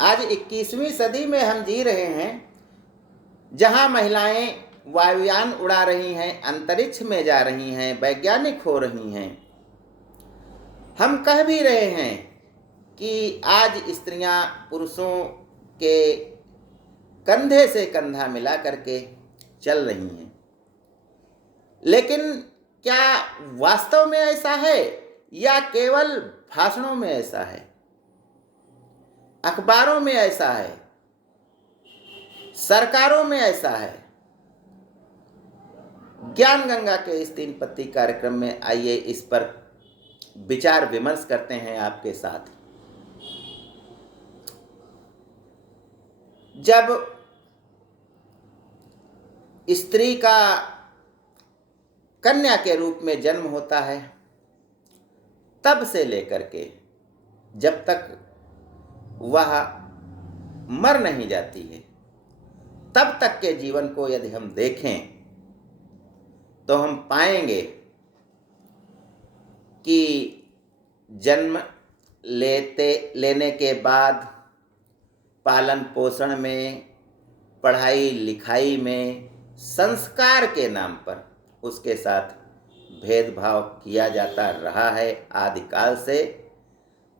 आज 21वीं सदी में हम जी रहे हैं, जहां महिलाएं वायुयान उड़ा रही हैं, अंतरिक्ष में जा रही हैं, वैज्ञानिक हो रही हैं। हम कह भी रहे हैं कि आज स्त्रियां पुरुषों के कंधे से कंधा मिला करके चल रही हैं। लेकिन क्या वास्तव में ऐसा है या केवल भाषणों में ऐसा है, अखबारों में ऐसा है, सरकारों में ऐसा है? ज्ञान गंगा के इस 3 पत्ती कार्यक्रम में आइए इस पर विचार विमर्श करते हैं आपके साथ। जब स्त्री का कन्या के रूप में जन्म होता है, तब से लेकर के जब तक वह मर नहीं जाती है, तब तक के जीवन को यदि हम देखें तो हम पाएंगे कि जन्म लेने के बाद पालन पोषण में, पढ़ाई लिखाई में, संस्कार के नाम पर उसके साथ भेदभाव किया जाता रहा है आदिकाल से,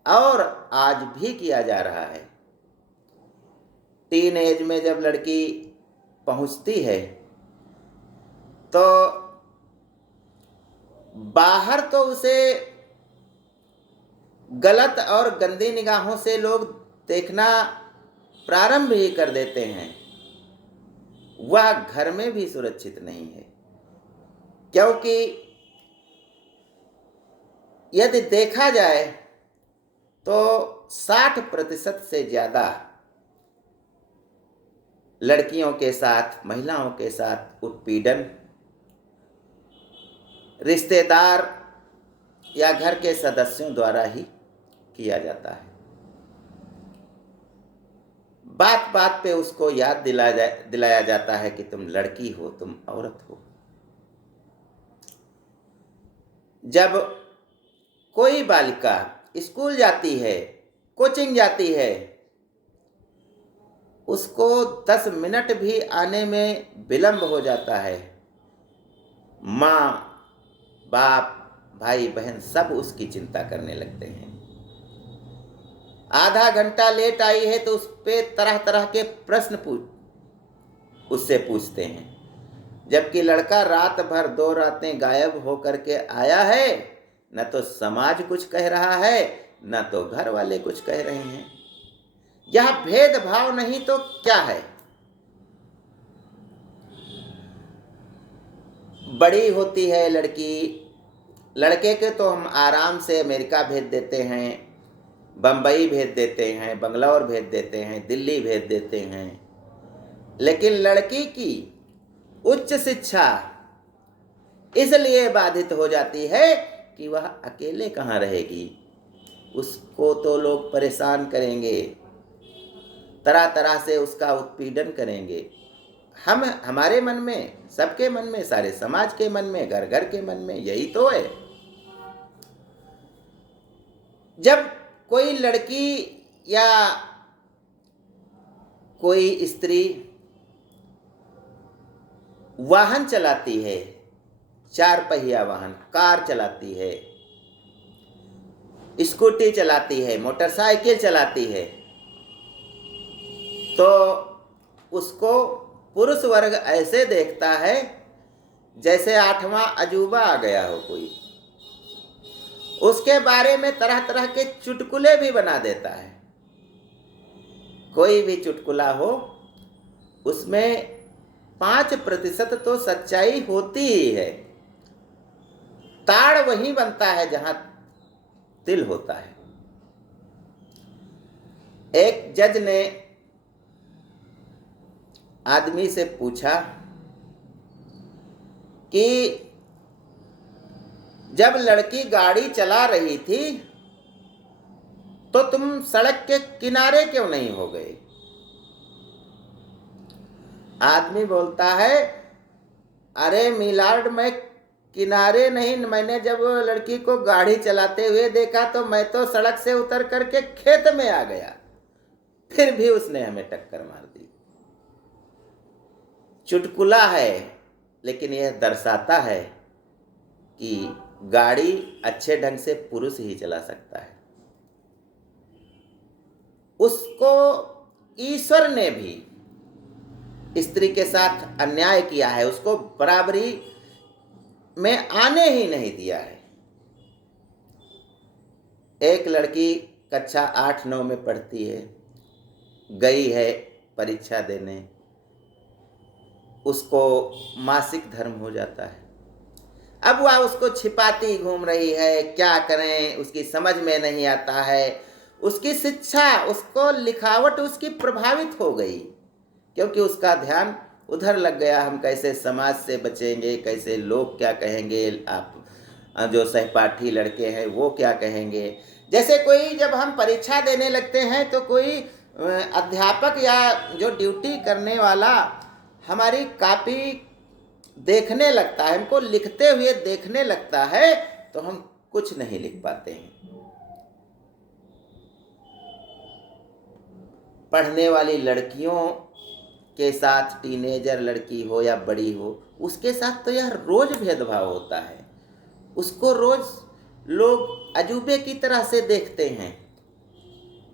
और आज भी किया जा रहा है। टीन एज में जब लड़की पहुंचती है तो बाहर तो उसे गलत और गंदी निगाहों से लोग देखना प्रारंभ ही कर देते हैं। वह घर में भी सुरक्षित नहीं है, क्योंकि यदि देखा जाए तो 60% से ज़्यादा लड़कियों के साथ, महिलाओं के साथ उत्पीड़न रिश्तेदार या घर के सदस्यों द्वारा ही किया जाता है। बात बात पे उसको याद दिलाया जाता है कि तुम लड़की हो, तुम औरत हो। जब कोई बालिका स्कूल जाती है, कोचिंग जाती है, उसको 10 मिनट भी आने में विलंब हो जाता है। माँ बाप, भाई बहन सब उसकी चिंता करने लगते हैं। आधा घंटा लेट आई है तो उस पे तरह तरह के प्रश्न उससे पूछते हैं, जबकि लड़का रात भर 2 रातें गायब होकर के आया है। न तो समाज कुछ कह रहा है, न तो घर वाले कुछ कह रहे हैं। यह भेदभाव नहीं तो क्या है? बड़ी होती है लड़की, लड़के के तो हम आराम से अमेरिका भेज देते हैं, बम्बई भेज देते हैं, बंगलौर भेज देते हैं, दिल्ली भेज देते हैं। लेकिन लड़की की उच्च शिक्षा इसलिए बाधित हो जाती है कि वह अकेले कहाँ रहेगी। उसको तो लोग परेशान करेंगे, तरह तरह से उसका उत्पीड़न करेंगे। हमारे मन में, सबके मन में, सारे समाज के मन में, घर घर के मन में यही तो है। जब कोई लड़की या कोई स्त्री वाहन चलाती है, 4 पहिया वाहन, कार चलाती है, स्कूटी चलाती है, मोटरसाइकिल चलाती है, तो उसको पुरुष वर्ग ऐसे देखता है जैसे 8वां अजूबा आ गया हो कोई। उसके बारे में तरह तरह के चुटकुले भी बना देता है। कोई भी चुटकुला हो, उसमें 5% तो सच्चाई होती ही है। ताड़ वहीं बनता है जहां तिल होता है। एक जज ने आदमी से पूछा कि जब लड़की गाड़ी चला रही थी तो तुम सड़क के किनारे क्यों नहीं हो गए? आदमी बोलता है, अरे मिलार्ड, मैं किनारे नहीं, मैंने जब लड़की को गाड़ी चलाते हुए देखा तो मैं तो सड़क से उतर करके खेत में आ गया। फिर भी उसने हमें टक्कर मार दी। चुटकुला है, लेकिन यह दर्शाता है कि गाड़ी अच्छे ढंग से पुरुष ही चला सकता है। उसको ईश्वर ने भी स्त्री के साथ अन्याय किया है, उसको बराबरी में आने ही नहीं दिया है। एक लड़की कक्षा 8-9 में पढ़ती है, गई है परीक्षा देने, उसको मासिक धर्म हो जाता है। अब वह उसको छिपाती घूम रही है, क्या करें उसकी समझ में नहीं आता है। उसकी शिक्षा, उसको लिखावट उसकी प्रभावित हो गई, क्योंकि उसका ध्यान उधर लग गया, हम कैसे समाज से बचेंगे, कैसे लोग क्या कहेंगे, आप जो सहपाठी लड़के हैं वो क्या कहेंगे। जैसे कोई, जब हम परीक्षा देने लगते हैं तो कोई अध्यापक या जो ड्यूटी करने वाला हमारी कॉपी देखने लगता है, हमको लिखते हुए देखने लगता है, तो हम कुछ नहीं लिख पाते हैं। पढ़ने वाली लड़कियों के साथ, टीनेजर लड़की हो या बड़ी हो, उसके साथ तो यह रोज भेदभाव होता है। उसको रोज लोग अजूबे की तरह से देखते हैं।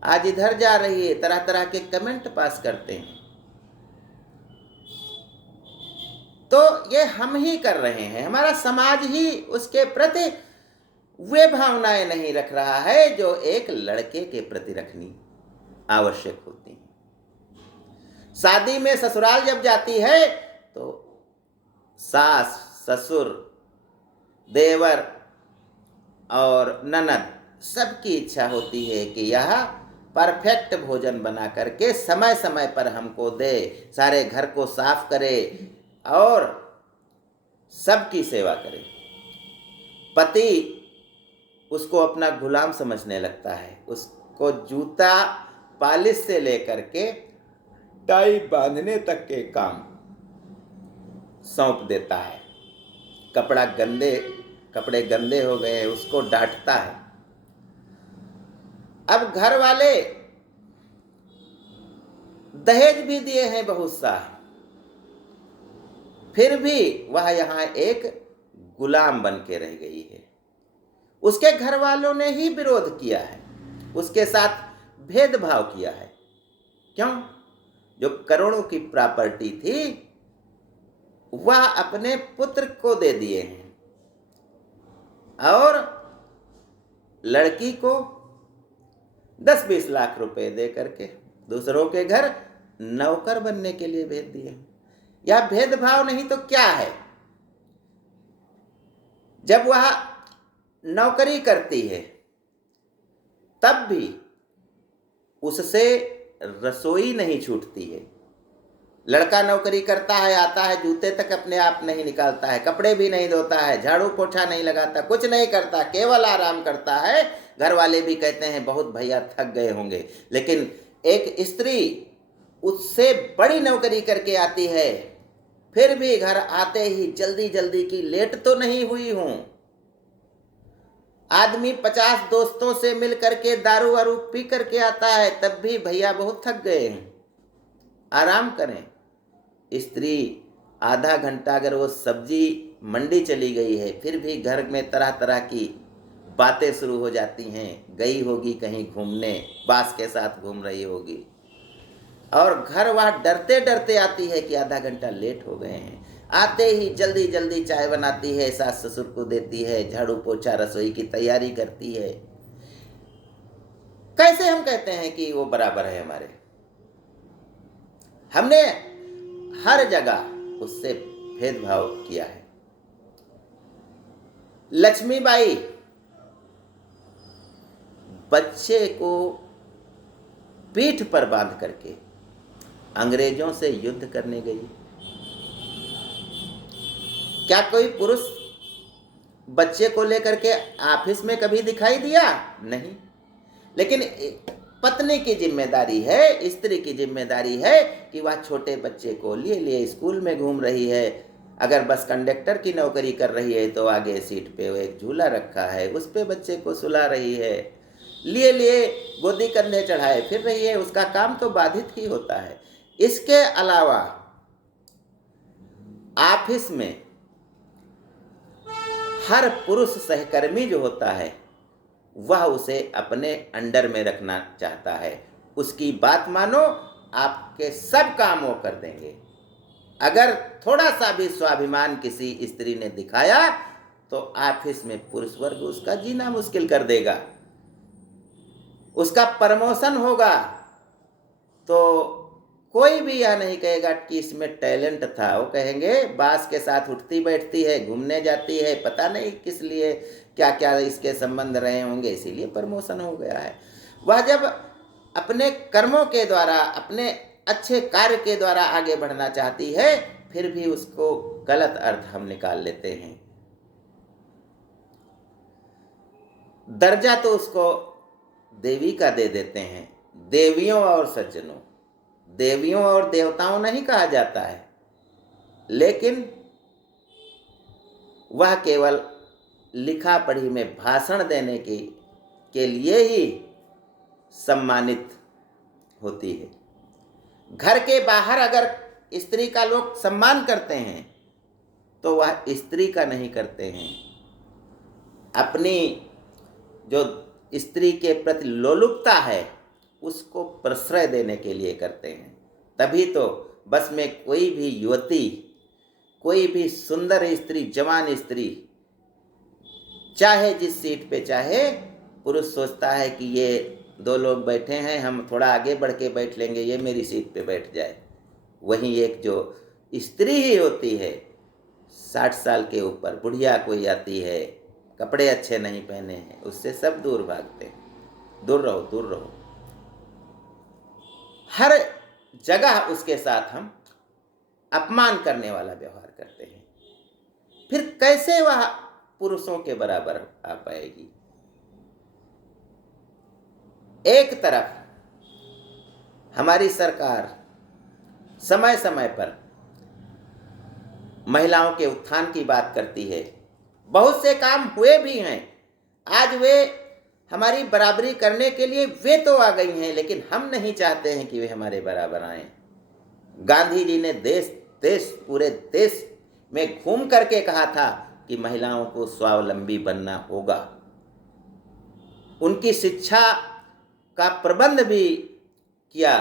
आज इधर जा रही है, तरह तरह के कमेंट पास करते हैं। तो ये हम ही कर रहे हैं, हमारा समाज ही उसके प्रति वे भावनाएं नहीं रख रहा है जो एक लड़के के प्रति रखनी आवश्यक होती है। शादी में ससुराल जब जाती है तो सास, ससुर, देवर और ननद सबकी इच्छा होती है कि यह परफेक्ट भोजन बना करके समय समय पर हमको दे, सारे घर को साफ करे और सबकी सेवा करे। पति उसको अपना गुलाम समझने लगता है, उसको जूता पालिश से लेकर के टाई बांधने तक के काम सौंप देता है। कपड़े गंदे हो गए हैं, उसको डांटता है। अब घर वाले दहेज भी दिए हैं बहुत सा, फिर भी वह यहाँ एक गुलाम बन के रह गई है। उसके घर वालों ने ही विरोध किया है, उसके साथ भेदभाव किया है। क्यों? जो करोड़ों की प्रॉपर्टी थी वह अपने पुत्र को दे दिए हैं और लड़की को 10-20 लाख रुपए दे करके दूसरों के घर नौकर बनने के लिए भेज दिए। यह भेदभाव नहीं तो क्या है? जब वह नौकरी करती है तब भी उससे रसोई नहीं छूटती है। लड़का नौकरी करता है, आता है, जूते तक अपने आप नहीं निकालता है, कपड़े भी नहीं धोता है, झाड़ू पोछा नहीं लगाता, कुछ नहीं करता, केवल आराम करता है। घर वाले भी कहते हैं बहुत भैया थक गए होंगे। लेकिन एक स्त्री उससे बड़ी नौकरी करके आती है, फिर भी घर आते ही जल्दी जल्दी की, लेट तो नहीं हुई हूं। आदमी 50 दोस्तों से मिल करके दारू वारू पी करके आता है, तब भी भैया बहुत थक गए हैं, आराम करें। स्त्री आधा घंटा अगर वो सब्जी मंडी चली गई है, फिर भी घर में तरह तरह की बातें शुरू हो जाती हैं। गई होगी कहीं घूमने, बास के साथ घूम रही होगी, और घर वह डरते डरते आती है कि आधा घंटा लेट हो गए हैं। आते ही जल्दी जल्दी चाय बनाती है, सास ससुर को देती है, झाड़ू पोछा रसोई की तैयारी करती है। कैसे हम कहते हैं कि वो बराबर है हमारे? हमने हर जगह उससे भेदभाव किया है। लक्ष्मीबाई बच्चे को पीठ पर बांध करके अंग्रेजों से युद्ध करने गई। क्या कोई पुरुष बच्चे को लेकर के ऑफिस में कभी दिखाई दिया? नहीं। लेकिन पत्नी की जिम्मेदारी है, स्त्री की जिम्मेदारी है कि वह छोटे बच्चे को लिए स्कूल में घूम रही है। अगर बस कंडक्टर की नौकरी कर रही है तो आगे सीट पे वो एक झूला रखा है, उस पे बच्चे को सुला रही है, लिए लिए गोदी कंधे चढ़ाए फिर रही है, उसका काम तो बाधित ही होता है। इसके अलावा ऑफिस में हर पुरुष सहकर्मी जो होता है वह उसे अपने अंडर में रखना चाहता है। उसकी बात मानो, आपके सब काम वो कर देंगे। अगर थोड़ा सा भी स्वाभिमान किसी स्त्री ने दिखाया तो ऑफिस में पुरुष वर्ग उसका जीना मुश्किल कर देगा। उसका प्रमोशन होगा तो कोई भी यह नहीं कहेगा कि इसमें टैलेंट था। वो कहेंगे बास के साथ उठती बैठती है, घूमने जाती है, पता नहीं किस लिए क्या क्या इसके संबंध रहे होंगे, इसीलिए प्रमोशन हो गया है। वह जब अपने कर्मों के द्वारा, अपने अच्छे कार्य के द्वारा आगे बढ़ना चाहती है, फिर भी उसको गलत अर्थ हम निकाल लेते हैं। दर्जा तो उसको देवी का दे देते हैं। देवियों और सज्जनों, देवियों और देवताओं नहीं कहा जाता है, लेकिन वह केवल लिखा पढ़ी में भाषण देने के लिए ही सम्मानित होती है। घर के बाहर अगर स्त्री का लोग सम्मान करते हैं तो वह स्त्री का नहीं करते हैं, अपनी जो स्त्री के प्रति लोलुपता है उसको प्रश्रय देने के लिए करते हैं। तभी तो बस में कोई भी युवती, कोई भी सुंदर स्त्री, जवान स्त्री, चाहे जिस सीट पे चाहे, पुरुष सोचता है कि ये दो लोग बैठे हैं, हम थोड़ा आगे बढ़ के बैठ लेंगे, ये मेरी सीट पे बैठ जाए। वहीं एक जो स्त्री ही होती है, 60 साल के ऊपर बुढ़िया कोई आती है, कपड़े अच्छे नहीं पहने हैं, उससे सब दूर भागते हैं, दूर रहो दूर रहो। हर जगह उसके साथ हम अपमान करने वाला व्यवहार करते हैं। फिर कैसे वह पुरुषों के बराबर आ पाएगी? एक तरफ हमारी सरकार समय समय पर महिलाओं के उत्थान की बात करती है, बहुत से काम हुए भी हैं। आज वे हमारी बराबरी करने के लिए वे तो आ गई हैं, लेकिन हम नहीं चाहते हैं कि वे हमारे बराबर आएं। गांधी जी ने पूरे देश में घूम करके कहा था कि महिलाओं को स्वावलंबी बनना होगा। उनकी शिक्षा का प्रबंध भी किया,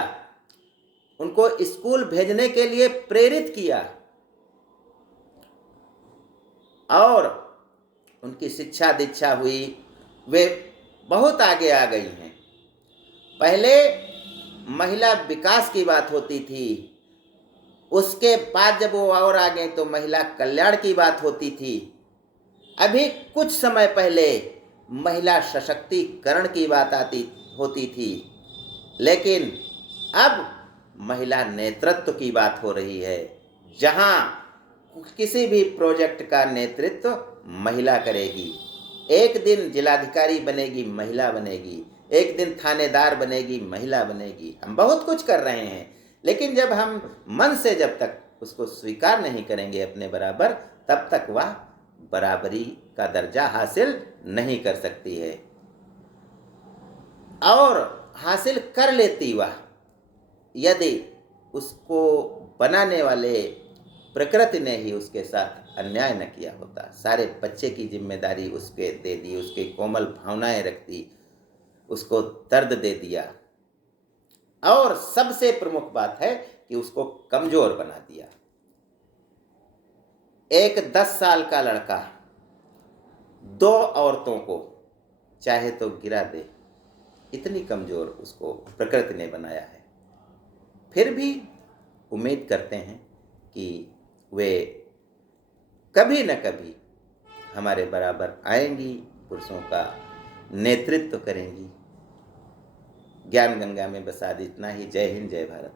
उनको स्कूल भेजने के लिए प्रेरित किया और उनकी शिक्षा दीक्षा हुई, वे बहुत आगे आ गई हैं। पहले महिला विकास की बात होती थी, उसके बाद जब वो और आ गए तो महिला कल्याण की बात होती थी। अभी कुछ समय पहले महिला सशक्तिकरण की बात होती थी, लेकिन अब महिला नेतृत्व की बात हो रही है, जहां किसी भी प्रोजेक्ट का नेतृत्व महिला करेगी। एक दिन जिलाधिकारी बनेगी, महिला बनेगी, एक दिन थानेदार बनेगी, महिला बनेगी। हम बहुत कुछ कर रहे हैं, लेकिन जब हम मन से जब तक उसको स्वीकार नहीं करेंगे अपने बराबर, तब तक वह बराबरी का दर्जा हासिल नहीं कर सकती है। और हासिल कर लेती वह, यदि उसको बनाने वाले प्रकृति ने ही उसके साथ अन्याय न किया होता, सारे बच्चे की जिम्मेदारी उसके दे दी, उसकी कोमल भावनाएं रख दी, उसको दर्द दे दिया, और सबसे प्रमुख बात है कि उसको कमजोर बना दिया। एक 10 साल का लड़का 2 औरतों को चाहे तो गिरा दे, इतनी कमजोर उसको प्रकृति ने बनाया है। फिर भी उम्मीद करते हैं कि वे कभी न कभी हमारे बराबर आएंगी, पुरुषों का नेतृत्व करेंगी। ज्ञान गंगा में बस आज इतना ही। जय हिंद, जय भारत।